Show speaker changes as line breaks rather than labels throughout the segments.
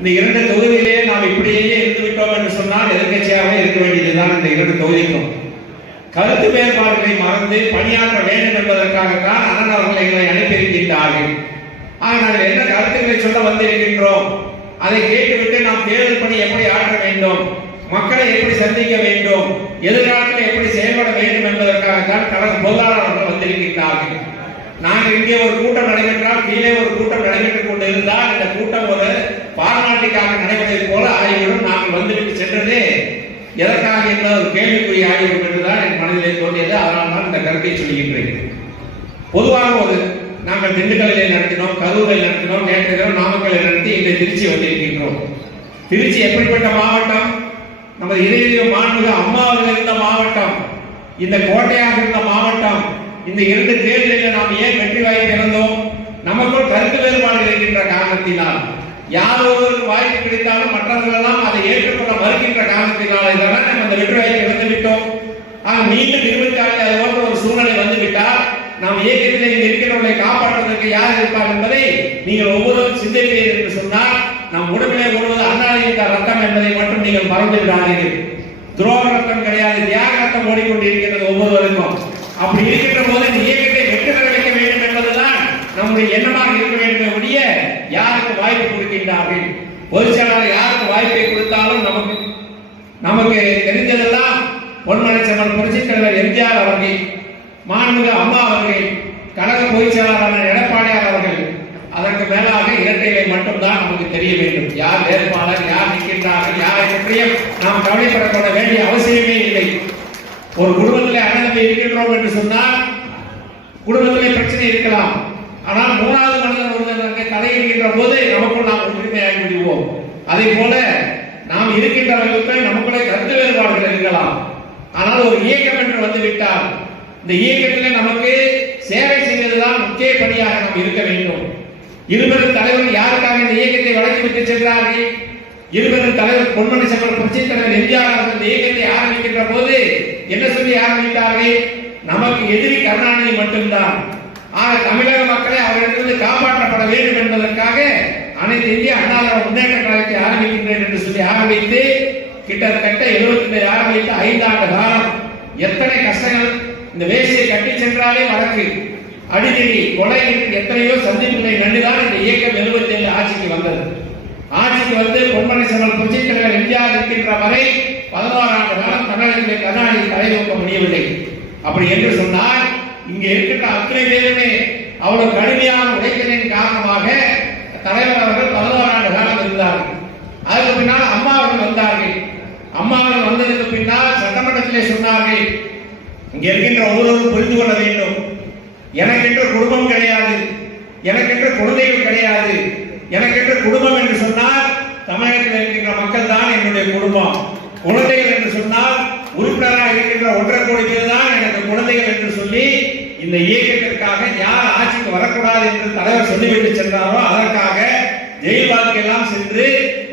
இந்த இரண்டு தொகுதியிலேயே நாம் இப்படியே இருந்து விட்டோம் என்று சொன்னால் எதிர்கட்சியாக இருக்க வேண்டியதுதான் இந்த இரண்டு தொகுதிக்கும். கருத்து வேறுபாடுகளை மறந்து பணியாற்ற வேண்டும் என்பதற்காகத்தான் அண்ணன் அவர்கள் எங்களை அனுப்பியிருக்கின்றார்கள். ஆனால் என்ன கருத்துக்களை சொல்ல வந்திருக்கின்றோம்? அதை கேட்டுவிட்டு நாம் தேர்தல் பணி எப்படி ஆற்ற வேண்டும்? மக்களை எப்படி சந்திக்க வேண்டும்? எதிர்காலத்தில் எப்படி செயல்பட வேண்டும் என்பதற்காகத்தான் கழக பொருளாளர் அவர்கள் வந்திருக்கின்றார்கள். நாங்கள் இங்கே ஒரு கூட்டம் நடைபெற்றால் கீழே ஒரு கூட்டம் நடைபெற்றுக் கொண்டிருந்தால் இந்த கூட்டம் ஒரு பார்மாலிட்டிக்காக நடைபெறுவதை போல ஆகிவிடும். நாங்கள் வந்துவிட்டு சென்றதே எதற்காக என்ற ஒரு கேள்விக்குறி ஆகிவிடும் என்றுதான் என் மனதிலே தோன்றியது. அதனால் தான் இந்த கருத்தை சொல்லுகின்றேன் பொதுவாக ஒரு நாங்கள் திண்டுக்கல்லிலே நடத்தினோம் கரூரில் நடத்தினோம் நேற்று இரவு நாமக்கல்லில் நடத்தி இன்று திருச்சி வந்திருக்கின்றோம். திருச்சி எப்படிப்பட்ட மாவட்டம்? நமது இதய மாண்புக அம்மாவில் இருந்த மாவட்டம் இந்த கோட்டையாக இருந்த மாவட்டம் இந்த இரண்டு தேர்தலில் நாம் ஏன் வெற்றி வாய்ப்பு இறந்தோம் நமக்குள் கருத்து வேறுபாடு இருக்கின்ற காரணத்தினால். யார் ஒருவருக்கு வாய்ப்பு கிடைத்தாலும் மற்றவர்களெல்லாம் அதை ஏற்றுக்கொள்ள மறுக்கின்ற காரணத்தினால் இதெல்லாம் நம்ம இந்த வெற்றி வாய்ப்பு இழந்து விட்டோம். ஆக மீண்டும் இருபத்தி ஆறு அது போன்ற ஒரு சூழ்நிலை வந்து விட்டால் நாம் இயக்கத்தில் இங்கே இருக்கிறவர்களை காப்பாற்றுவதற்கு யார் இருப்பார் என்பதை நீங்கள் ஒவ்வொருவரும் சிந்திப்பீர்கள் என்று சொன்னால் நம் உடம்பிலே ஓடுவது அண்ணாதிமுக ரத்தம் என்பதை மட்டும் நீங்கள் மறந்து விடாதீர்கள் துரோக ரத்தம் கிடையாது. தியாக ரத்தம் ஓடிக்கொண்டிருக்கிறது ஒவ்வொருவருக்கும். அப்படி இருக்கின்ற போது இந்த இயக்கத்தை வெற்றி பெற வைக்க வேண்டும் என்பதுதான் நம்முடைய எண்ணமாக இருக்க வேண்டும் ஒழிய யாருக்கு வாய்ப்பு கொடுக்கின்றார்கள்? பொதுச் செயலாளர் யாருக்கு வாய்ப்பை கொடுத்தாலும் நமக்கு நமக்கு தெரிந்ததெல்லாம் பொன்மனச்செம்மல் புரட்சித் தலைவர் எம்ஜிஆர் அவர்கள் மாண்புமிகு அம்மா அவர்கள் கழக பொதுச் செயலாளரான எடப்பாடியார் மேலாக இரட்டைகளை மட்டும்தான் நமக்கு தெரிய வேண்டும். யார் வேட்பாளர் யார் நிற்கின்றார்கள் யாரை பற்றியும் நாம் கவலைப்படப்பட வேண்டிய அவசியமே இல்லை. ஒரு குடும்பத்தில் அண்ணன் இருக்கின்றோம் என்று சொன்னால் குடும்பத்திலே பிரச்சனை இருக்கலாம். ஆனால் மூணாவது மனிதன் ஒருவர் அங்கே தலையிடுகின்ற போது நமக்குள் நாம் ஒற்றுமையாகி விடுவோம் அதே போல நாம் இருக்கின்றவர்களுக்கு நமக்குள்ளே கருத்து வேறுபாடுகள் இருக்கலாம். ஆனால் ஒரு இயக்கம் என்று வந்து விட்டால் இந்த இயக்கத்திலே நமக்கு சேவை செய்வதுதான் முக்கிய பணியாக நாம் இருக்க வேண்டும். இருவரும் தலைவர் யாருக்காக இந்த இயக்கத்தை வழங்கி விட்டு சென்றார்கள்? இருவரும் தலைவர் பொன்மணி செல்வர் புரட்சி தலைவர் எம்ஜிஆர் அவர்கள் இந்த இயக்கத்தை ஆரம்பிக்கின்ற போது என்ன சொல்லி ஆரம்பித்தார்கள்? நமக்கு எதிரி கருணாநிதி மட்டும்தான். ஆக தமிழக மக்களை அவரிடமிருந்து காப்பாற்றப்பட வேண்டும் என்பதற்காக அனைத்து இந்திய அண்ணா முன்னேற்ற கழகத்தை ஆரம்பிக்கின்றேன் என்று சொல்லி ஆரம்பித்து கிட்டத்தட்ட எழுபத்தி ஆரம்பித்து ஐந்தாண்டு காலம் எத்தனை கஷ்டங்கள் இந்த வேசியை கட்டி சென்றாலே வழக்கு. அடிதடி கொலை எத்தனையோ சந்திப்புகளை நண்டுதான் இந்த இயக்கம் எழுபத்தி ஏழு ஆட்சிக்கு வந்தது. ஆட்சிக்கு வந்து பொன்மனை செல்வன் புரட்சித் தலைவர் எம்ஜிஆர் இருக்கின்ற வரை பதினோரு ஆண்டு காலம் தமிழகத்திலே கருணாநிதி தலைவக்க முடியவில்லை. அப்படி என்று சொன்னால் இங்கே இருக்கின்ற அத்தனை பேருமே அவ்வளவு கடுமையான உழைத்தலின் காரணமாக தலைவர் அவர்கள் பதினோரு ஆண்டு காலம் இருந்தார்கள். அதுக்கு பின்னால் அம்மா அவர்கள் வந்தார்கள். அம்மா அவர்கள் வந்ததுக்கு பின்னால் சட்டமன்றத்திலே சொன்னார்கள் இங்கே இருக்கின்ற ஒவ்வொருவரும் புரிந்து கொள்ள வேண்டும். எனக்கென்று குடும்பம் கிடையாது. எனக்கென்று குழந்தைகள் கிடையாது. எனக்கென்று குடும்பம் என்று சொன்னால் தமிழகத்தில் இருக்கின்ற மக்கள் தான் என்னுடைய குடும்பம். குழந்தைகள் என்று சொன்னால் உறுப்பினராக இருக்கின்ற ஒன்றரை கோடி பேர் தான் எனக்கு குழந்தைகள் என்று சொல்லி இந்த இயக்கத்திற்காக யார் ஆட்சிக்கு வரக்கூடாது என்று தலைவர் சொல்லிவிட்டு சென்றாரோ அதற்காக ஜெயில் வாழ்க்கையெல்லாம் சென்று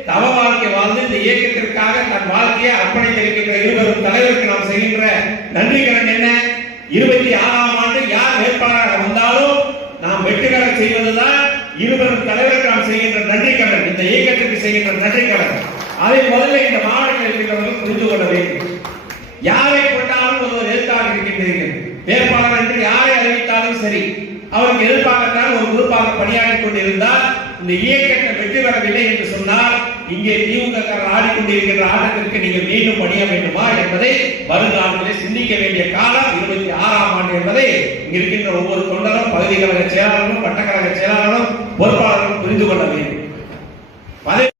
தவ வாழ்க்கை வாழ்ந்து இந்த இயக்கத்திற்காக தன் வாழ்க்கையை அர்ப்பணித்திருக்கின்ற இருவரும் தலைவருக்கு நாம் செய்கின்ற நன்றி கடன் என்ன? இருபத்தி ஆறாம் ஆண்டு யார் வேட்பாளராக வந்தாலும் நாம் வெற்றிகர செய்வதுதான் இருவரும் தலைவர் நாம் செய்கின்ற நன்றி கடன். இந்த இயக்கத்திற்கு செய்கின்ற நன்றி கடன். அதை முதல்ல இந்த மாவட்டத்தில் இருக்கிறவர்கள் புரிந்து கொள்ள வேண்டும். யாரை கொண்டாலும் ஒருவர் எதிர்த்தாக இருக்கின்றீர்கள். வேட்பாளர் என்று யாரை அறிவித்தாலும் சரி அவருக்கு எதிர்ப்பாகத்தான் ஒரு குறிப்பாக பணியாற்றிக் கொண்டிருந்தால் இந்த இயக்கத்தை வெற்றி பெறவில்லை என்று சொன்னால் இங்கே திமுக ஆடிக்கொண்டிருக்கின்ற ஆட்டத்திற்கு நீங்கள் மீண்டும் பணிய வேண்டுமா என்பதை வருங்காலத்திலே சிந்திக்க வேண்டிய காலம் இருபத்தி ஆறாம் ஆண்டு என்பதை இங்க இருக்கின்ற ஒவ்வொரு தொண்டரும் பகுதி கழக செயலாளரும் பட்டக்கழக செயலாளரும் பொறுப்பாளரும் புரிந்து கொள்ள வேண்டும்.